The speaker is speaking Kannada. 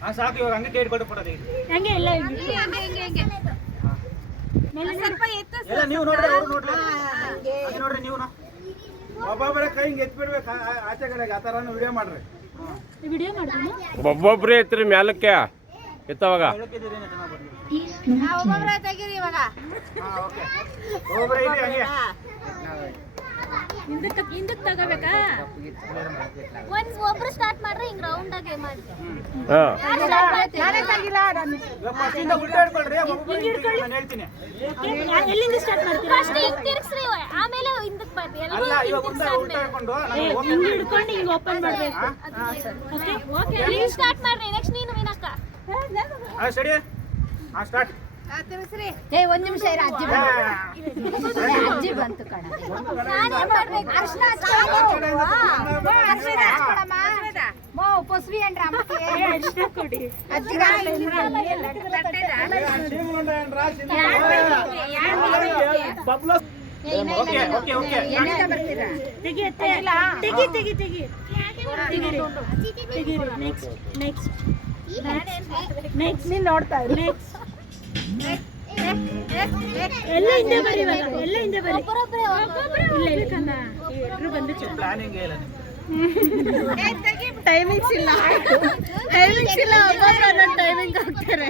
ಹಾ ಸಾಕು ಇವಾಗ ಹಂಗೆ ಕೇಳಿ ಕೊಟ್ಟು ಕೊಡೋದು ಈಗ. ಹಂಗೆ ಎಲ್ಲ ಎಲ್ಲ ನೀವು ನೋಡ್ರಿ ಅವ್ರು ನೋಡ್ರಿ. ಹಂಗೆ ನೋಡ್ರಿ ನೀವು ಒಬ್ಬೊಬ್ಬರೇ ಕೈ ಹಿಂಗೆ ಎತ್ಬಿಡ್ಬೇಕು. ಆ- ಆ- ಆಚೆ ಕಡೆಗೆ ಆ ಥರನೂ ವಿಡಿಯೋ ಮಾಡ್ರಿ. ವಿಡಿಯೋ ಮಾಡ್ತೀನಿ ಒಬ್ಬೊಬ್ರೇ ಐತ್ರಿ ಮ್ಯಾಲಕ್ಕೆ. ಎತ್ತವಾಗ? ತೆಗೀರಿ ಇವಾಗ ಬರ್ಲಿ. Please connect to ಹಾ ಓಕೆ. ಒಬ್ಬೊಬ್ಬರೇ ಇಲ್ಲಿ ಹಂಗೆ. ಹಿಂದಕ್ಕೆ ಹಿಂದಕ್ಕೆ ತಗೋಬೇಕಾ? ಒಂದ್ ಒಬ್ರು ಸ್ಟಾರ್ಟ್ ಮಾಡ್ರೆ ಹಿಂಗ್ ರೌಂಡ್ ಆಗಿ ಮಾಡಿ. ಹಾ. ನಾನು ಎಲ್ಲಿಂದ ಸ್ಟಾರ್ಟ್ ಮಾಡ್ತೀರಾ? ಫಸ್ಟ್ ಹಿಂಗ್ ತಿರ್ಗ್ಸ್ರಿ ಆಮೇಲೆ ಹಿಂದಕ್ ಬರ್ರಿ. ಎಲ್ರೂ ಅಲ್ಲ ಹಿಂಗ್ ಇವಾಗ ಉಲ್ಟಾ ತಿರ್ಗ್ಸಾದ್ಮೇಲೆ. ಉಲ್ಟಾ ಹಿಡ್ಕೊಂಡು ನಾನು ಹಿಂಗ್ ಹಿಡ್ಕೊಂಡು ಹಿಂಗ್ ಓಪನ್ ಮಾಡ್ಬೇಕು ಓಕೆ ಓಕೆ ನೀವು ಸ್ಟಾರ್ಟ್ ಮಾಡ್ರಿ. ನೆಕ್ಸ್ಟ್ ನೀನು ವಿನಕ್ಕ. ಸ್ಟಾರ್ಟ್ ಏ? ಒಂದ್ ನಿಮಿಷ ಇರ ಅಜ್ಜಿ ಬಂತು. ಅಜ್ಜಿ ಬಂತು ಕಣ. ಅರ್ಶಿನ ಮೋ ಪೊಸ್ವಿ ಅಮ್ಮಕ್ಕೆ. Okay okay okay. ತೆಗಿ ಅತ್ತೆ. ತೆಗಿ. ತೆಗಿ ತೆಗಿ ತೆಗಿರಿ ತೆಗಿರಿ ನೆಕ್ಸ್ಟ್ ನೆಕ್ಸ್ಟ್. ನೆಕ್ಸ್ಟ್. ನೀನ್ ನೋಡ್ತಾ ನೆಕ್ಸ್ಟ್. ಎಲ್ಲ ಹಿಂದೆ ಬರಿ ಇವಾಗ ಎಲ್ಲ ಹಿಂದೆ ಬರಿ ಒಬ್ಬರೊಬ್ರೆ ಇಲ್ಲ ಇಲ್ಲ ಕನ್ನ ಎಲ್ರು ಬಂದು ಪ್ಲಾನಿಂಗ್ ಇಲ್ಲ ಟೈಮಿಂಗ್ಸ್ ಇಲ್ಲ. ಟೈಮಿಂಗ್ಸ್ ಇಲ್ಲ. ಒಬ್ಬೊಬ್ರು ಒಂದೊಂದು ಟೈಮಿಂಗ್ ಹಾಕ್ತಾರೆ.